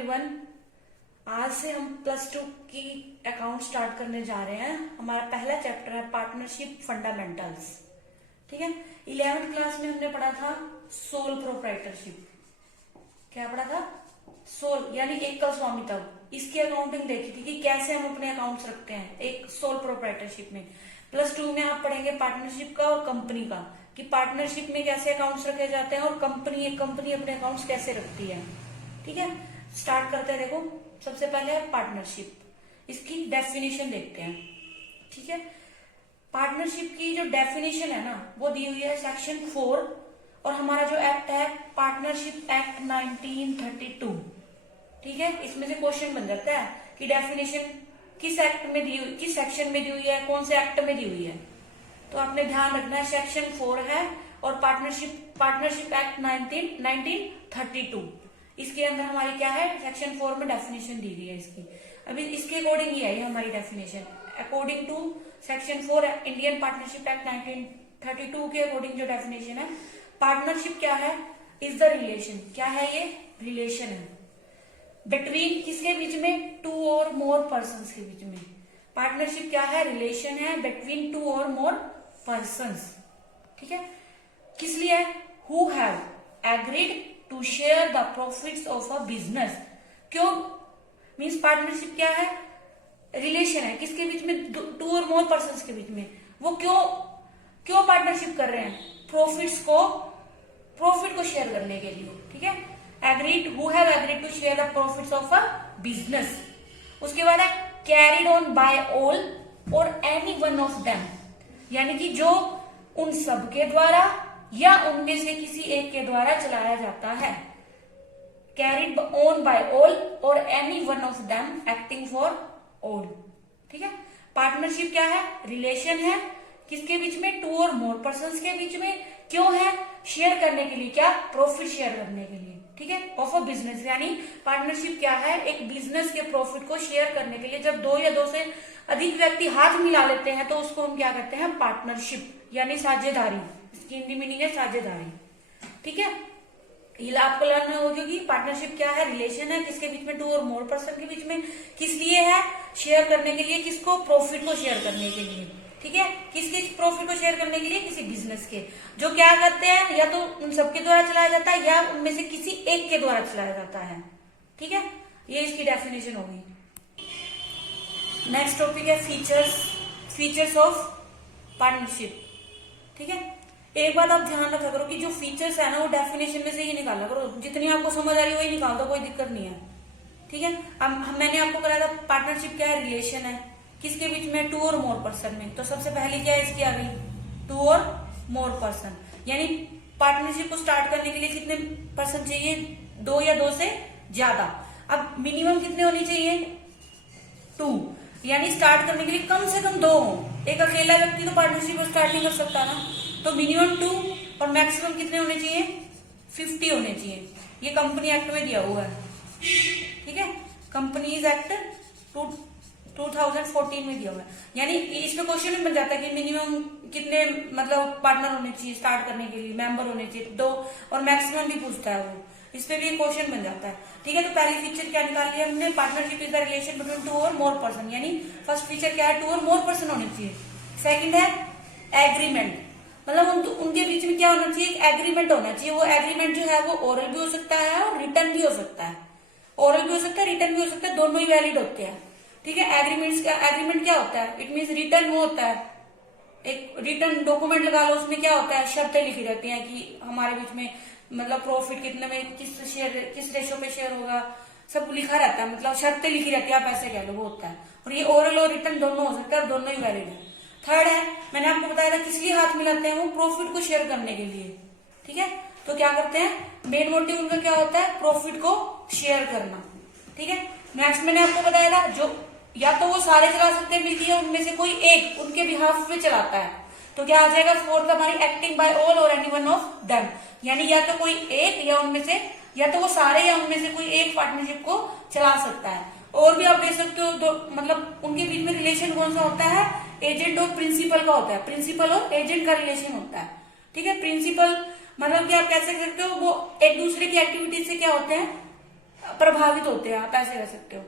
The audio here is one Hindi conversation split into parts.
एवरीवन। आज से हम +2 की अकाउंट स्टार्ट करने जा रहे हैं। हमारा पहला चैप्टर है पार्टनरशिप फंडामेंटल्स। ठीक है, 11th क्लास में हमने पढ़ा था सोल प्रोप्राइटरशिप। क्या पढ़ा था? सोल यानी एकल स्वामित्व। इसकी अकाउंटिंग देखी थी कि कैसे हम अपने अकाउंट्स रखते हैं एक सोल प्रोप्राइटरशिप में। +2 में आप पढ़ेंगे पार्टनरशिप का और कंपनी का, कि पार्टनरशिप में कैसे अकाउंट्स रखे जाते हैं और कंपनी अपने अकाउंट्स कैसे रखती है। ठीक है, स्टार्ट करते हैं। देखो, सबसे पहले है पार्टनरशिप। इसकी डेफिनेशन देखते हैं। ठीक है, पार्टनरशिप की जो डेफिनेशन है ना, वो दी हुई है सेक्शन 4 और हमारा जो एक्ट है पार्टनरशिप एक्ट 1932। ठीक है, इसमें से क्वेश्चन बन जाता है कि डेफिनेशन किस एक्ट में दी हुई, किस सेक्शन में दी हुई है, कौन से एक्ट में दी हुई है। तो आपने ध्यान रखना है सेक्शन 4 है और पार्टनरशिप एक्ट 1932। इसके अंदर हमारी क्या है, सेक्शन 4 में डेफिनेशन दी गई है इसकी। अभी इसके अकॉर्डिंग ही है हमारी definition. According to section 4 Indian partnership act 1932 के अकॉर्डिंग जो डेफिनेशन है, पार्टनरशिप क्या है, इज द रिलेशन। क्या है ये? रिलेशन है बिटवीन किसके बीच में? 2 और मोर पर्सन्स के बीच में। पार्टनरशिप क्या है? रिलेशन है बिटवीन 2 और मोर पर्सन्स। ठीक है, किस लिए? Who have agreed to share the profits of a business. क्यों? मीन्स पार्टनरशिप क्या है? रिलेशन है किसके बीच में? 2 और मोर पर्सन्स के बीच में। वो क्यों पार्टनरशिप कर रहे हैं? प्रॉफिट को शेयर करने के लिए। ठीक है, agreed, who have agreed to share the profits of a business. उसके बाद है carried on by all or any one of them, यानी कि जो उन सब के द्वारा या उनमें से किसी एक के द्वारा चलाया जाता है। Carried on by all or any one of them acting for all. ठीक है, पार्टनरशिप क्या है? रिलेशन है किसके बीच में? 2 और मोर पर्सन्स के बीच में। क्यों है? शेयर करने के लिए। क्या? प्रॉफिट शेयर करने के लिए। ठीक है, ऑफ अ बिजनेस, यानी पार्टनरशिप क्या है? एक बिजनेस के प्रॉफिट को शेयर करने के लिए जब 2 या 2 से अधिक व्यक्ति हाथ मिला लेते हैं तो उसको हम क्या कहते हैं? पार्टनरशिप, यानी साझेदारी। इसकी हिंदी मीनिंग है साझेदारी। ठीक है, ये आपको लर्न होगी कि पार्टनरशिप क्या है? रिलेशन है किसके बीच में? 2 और मोर पर्सन के बीच में। किस लिए है? शेयर करने के लिए। किसको? प्रॉफिट को शेयर करने के लिए। ठीक है, किसके प्रॉफिट को शेयर करने के लिए? किसी बिजनेस के, जो क्या करते हैं, या तो उन सबके द्वारा चलाया जाता है या उनमें से किसी एक के द्वारा चलाया जाता है। ठीक है, ये इसकी डेफिनेशन होगी। नेक्स्ट टॉपिक है फीचर्स ऑफ पार्टनरशिप। ठीक है, एक बात आप ध्यान रखा करो कि जो फीचर्स है ना, वो डेफिनेशन में से ही निकाला करो। जितनी आपको समझ आ रही है वही निकाल दो, कोई दिक्कत नहीं है। ठीक है, अब मैंने आपको कराया था पार्टनरशिप क्या है? रिलेशन है किसके बीच में? 2 और मोर पर्सन में। तो सबसे पहले क्या है इसकी आ गई? 2 और मोर पर्सन, यानी पार्टनरशिप को स्टार्ट करने के लिए कितने पर्सन चाहिए? 2 या 2 से ज्यादा। अब मिनिमम कितने होनी चाहिए? 2, यानी स्टार्ट करने के लिए कम से कम 2 हो। एक अकेला व्यक्ति तो पार्टनरशिप को स्टार्ट नहीं कर सकता ना, तो मिनिमम 2 और मैक्सिमम कितने होने चाहिए? 50 होने चाहिए। ये कंपनी एक्ट में दिया हुआ है। ठीक है, कंपनीज एक्ट 2014 में दिया हुआ है। यानी इसमें क्वेश्चन भी बन जाता है कि मिनिमम कितने मतलब पार्टनर होने चाहिए स्टार्ट करने के लिए, मेंबर होने चाहिए 2, और मैक्सिमम भी पूछता है वो, इस पे भी क्वेश्चन बन जाता है। ठीक है, तो पहली फीचर क्या निकाल लिया हमने? Partnership is the relation between 2 और मोर पर्सन, यानी फर्स्ट फीचर क्या है? 2 और मोर पर्सन होने चाहिए। सेकंड है एग्रीमेंट, मतलब उनके बीच में क्या होना चाहिए? एक एग्रीमेंट होना चाहिए। वो एग्रीमेंट जो है वो ओरल भी हो सकता है और रिटर्न भी हो सकता है। ओरल भी हो सकता है, रिटर्न भी हो सकता है, दोनों ही वैलिड होते हैं। ठीक है, एग्रीमेंट क्या होता है? इट मीन्स रिटर्न वो होता है, एक रिटर्न डॉक्यूमेंट लगा लो, उसमें क्या होता है? शर्तें लिखी रहती हैं कि हमारे बीच में मतलब प्रॉफिट कितने में, किस रेशो पे शेयर होगा, सब लिखा रहता है, मतलब शर्तें लिखी रहती है, आप ऐसे कह लो, वो होता है। और ये ओरल और रिटर्न दोनों हो सकता है और दोनों ही वैलिड है। थर्ड है, मैंने आपको बताया था किस लिए हाथ मिलाते हैं? वो प्रॉफिट को शेयर करने के लिए। ठीक है, तो क्या करते हैं? मेन मोटिव उनका क्या होता है? प्रॉफिट को शेयर करना। ठीक है, नेक्स्ट मैंने आपको बताया था जो या तो वो सारे चला सकते हैं मिलकर, उनमें से कोई एक उनके बिहाफ पे चलाता है, तो क्या आ जाएगा? फोर्थ हमारी acting by all or any one of them, यानी या तो कोई एक या उनमें से, या तो वो सारे या उनमें से कोई एक पार्टनरशिप को चला सकता है। और भी आप देख सकते हो मतलब उनके बीच में रिलेशन कौन सा होता है? एजेंट और प्रिंसिपल का होता है। प्रिंसिपल और एजेंट का रिलेशन होता है। ठीक है, प्रिंसिपल मतलब कि आप कैसे सकते हो, वो एक दूसरे की एक्टिविटी से क्या होते हैं? प्रभावित होते हैं, आप ऐसे कह सकते हो।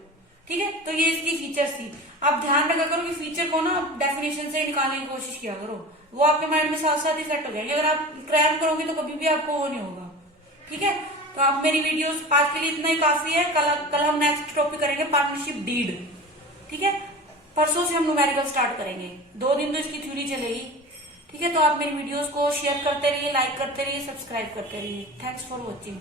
ठीक है, तो ये इसकी फीचर्स थी। आप ध्यान रखा करो कि फीचर को ना डेफिनेशन से निकालने की कोशिश किया करो, वो आपके माइंड में साथ साथ ही सेट हो जाएंगे। अगर आप क्रैक करोगे तो कभी भी आपको वो नहीं होगा। ठीक है, तो आप मेरी वीडियोस आज के लिए इतना ही काफी है। कल हम नेक्स्ट टॉपिक करेंगे पार्टनरशिप डीड। ठीक है, परसों से हम न्यूमेरिकल स्टार्ट करेंगे, 2 दिन तो इसकी थ्योरी चलेगी। ठीक है, तो आप मेरी वीडियोस को शेयर करते रहिए, लाइक करते रहिए, सब्सक्राइब करते रहिए। Thanks for watching.